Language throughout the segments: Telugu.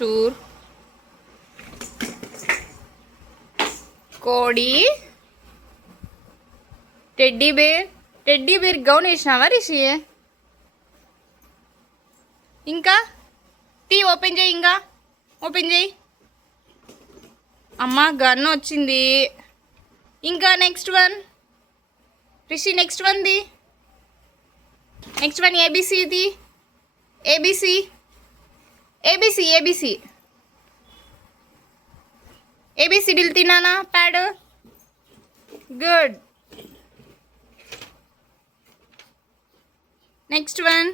టూర్ కోడి టెడ్డీ బేర్ గౌన్ వేసినావా రిషి? ఇంకా ఓపెన్ చేయి, ఇంకా ఓపెన్ చేయి. అమ్మ గన్ వచ్చింది. ఇంకా next one Rishi, next one A B C D. ఏబిసిడీలు తిన్నానా? ప్యాడ్ గుడ్. నెక్స్ట్ వన్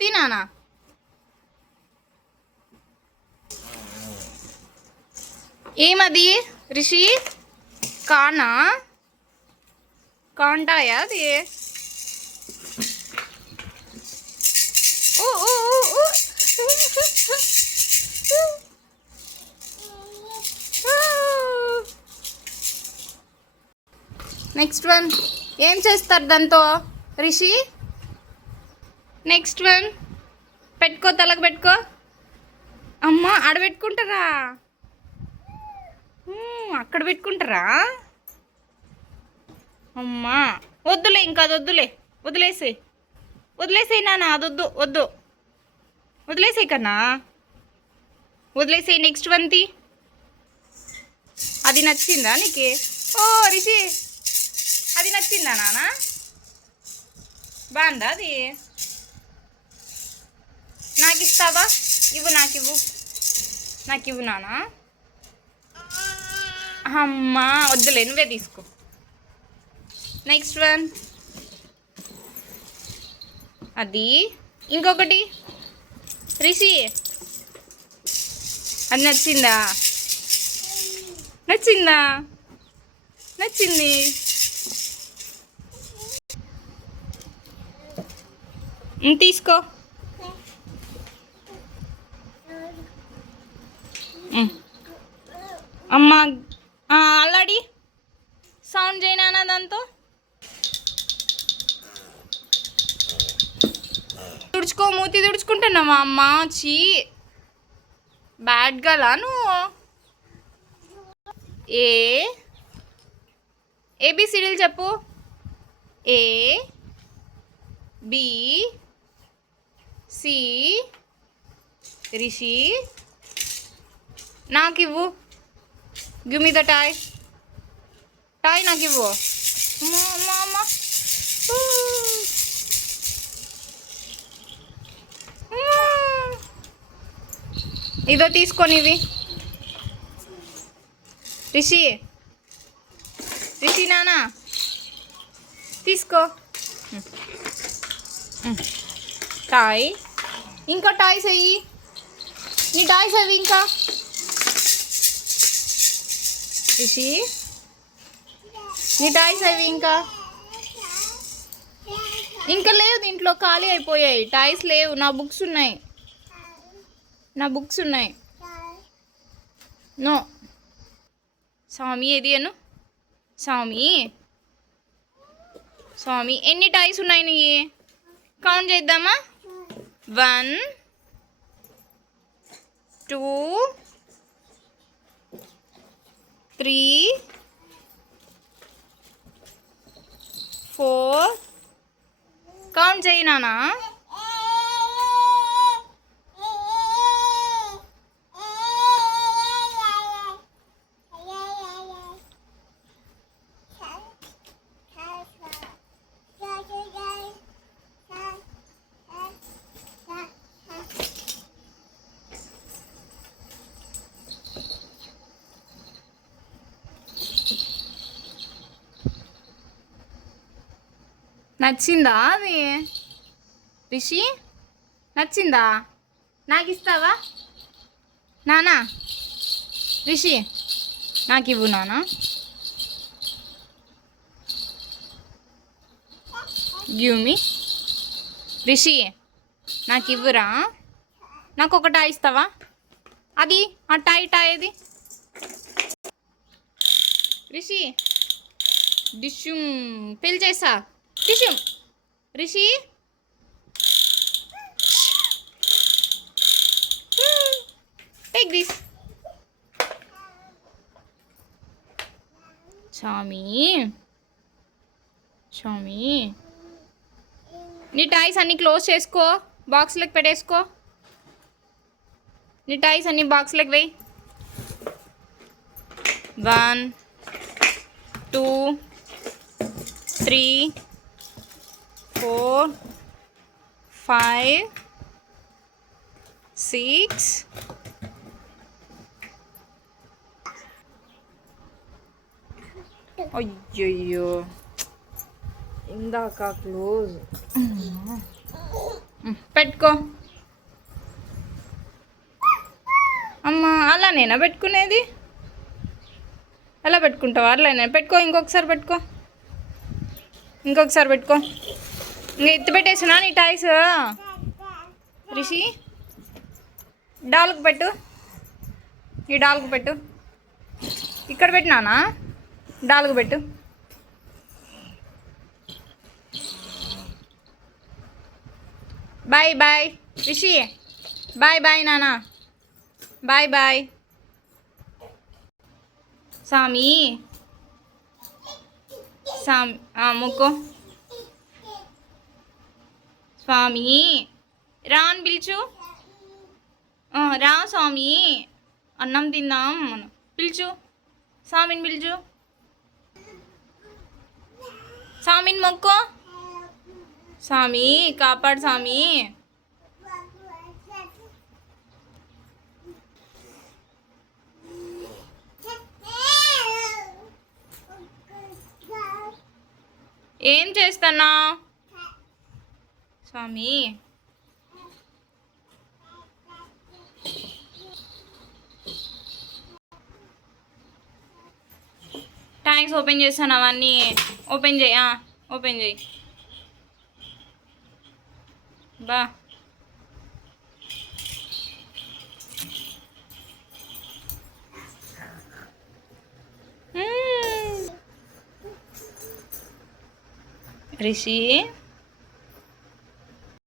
తినానా? ఏమది రిషి? కాంటాయా అది? ఓ ఓ ఓ నెక్స్ట్ వన్ ఏం చేస్తారు దాంతో రిషి? నెక్స్ట్ వన్ పెట్టుకో, తలకు పెట్టుకో. అమ్మ ఆడబెట్టుకుంటారా? అక్కడ పెట్టుకుంటారా? అమ్మా వద్దులే, ఇంకా అది వద్దులే, వదిలేసేయి నాన్న, అది వద్దు వదిలేసేయి కన్నా, వదిలేసేయి. నెక్స్ట్ వన్ అది నచ్చిందా నీకు? ఓ రిషి, అది నచ్చిందా నాన్న? బాగుందా అది? నాకు ఇస్తావా? నాకు ఇవ్వు నాన్న. అమ్మా వద్దులే, నువ్వే తీసుకో. నెక్స్ట్ వన్ అది. ఇంకొకటి రిషి, అది నచ్చిందా? నచ్చింది. తీసుకో. అమ్మా అల్లాడి సౌండ్ చేయనా దాంతో? మూతి తుడుచుకుంటున్నావా అమ్మ? బ్యాడ్ గలా నువ్వు. ఏబిసిడీలు చెప్పు. A B C. రిషి నాకు ఇవ్వు. గివ్ మీ ద టాయ్ నాకు ఇవ్వు. అమ్మ ఇదో తీసుకొని ఇవి. రిషి నానా తీసుకో. టాయ్, ఇంకా టాయ్స్ అయ్యి, నీ టాయ్స్ అవి. ఇంకా రిషి నీ టాయ్స్ అవి. ఇంకా లేవు దీంట్లో, ఖాళీ అయిపోయాయి. టాయ్స్ లేవు. నా బుక్స్ ఉన్నాయి. నో. స్వామి ఏది అను? స్వామి ఎన్ని టాయ్స్ ఉన్నాయి నీ? కౌంట్ చేద్దామా? 1 2 3 4. కౌంట్ చేయి నానా. నచ్చిందా అది రిషి? నచ్చిందా? నాకు ఇస్తావా నానా? రిషి నాకు ఇవ్వు నానా. Give me. రిషి నాకు ఇవ్వురా. నాకు ఒక టాయ్ ఇస్తావా? అది ఆ టాయ్ అది. రిషి డిష్యూమ్ పిలిచేసా. రిషి స్వామి స్వామి నీ టాయ్స్ అన్నీ క్లోజ్ చేసుకో, బాక్స్లోకి పెట్టేసుకో. నీ టాయ్స్ అన్నీ బాక్స్లోకి వేయి. 1 2 3 4 5 6 అయ్యయ్యో ఇందాక క్లోజ్. పెట్టుకో అమ్మా. అలానేనా పెట్టుకునేది? ఎలా పెట్టుకుంటావా? అట్లానే పెట్టుకో. ఇంకొకసారి పెట్టుకో, ఇంకొకసారి పెట్టుకో. ఇంకా ఎత్తి పెట్టేసినా నీ టాయ్స్. రిషి డాల్కు పెట్టు, ఈ డాల్కు పెట్టు. ఇక్కడ పెట్టినానా? డాల్కు పెట్టు. Bye bye Rishi. Bye bye నానా. Bye bye Sami. సామి ముక్కో. స్వామి రా అని పిలుచు. రా స్వామి, అన్నం తిందాం. పిలుచు, స్వామిని పిలుచు. స్వామిని మొక్కో. స్వామి కాపాడు స్వామి. ఏం చేస్తున్నా స్వామి? ట్యాంక్స్ ఓపెన్ చేస్తాను, అవన్నీ ఓపెన్ చేయి. ఓపెన్ చేయి బా. రిషి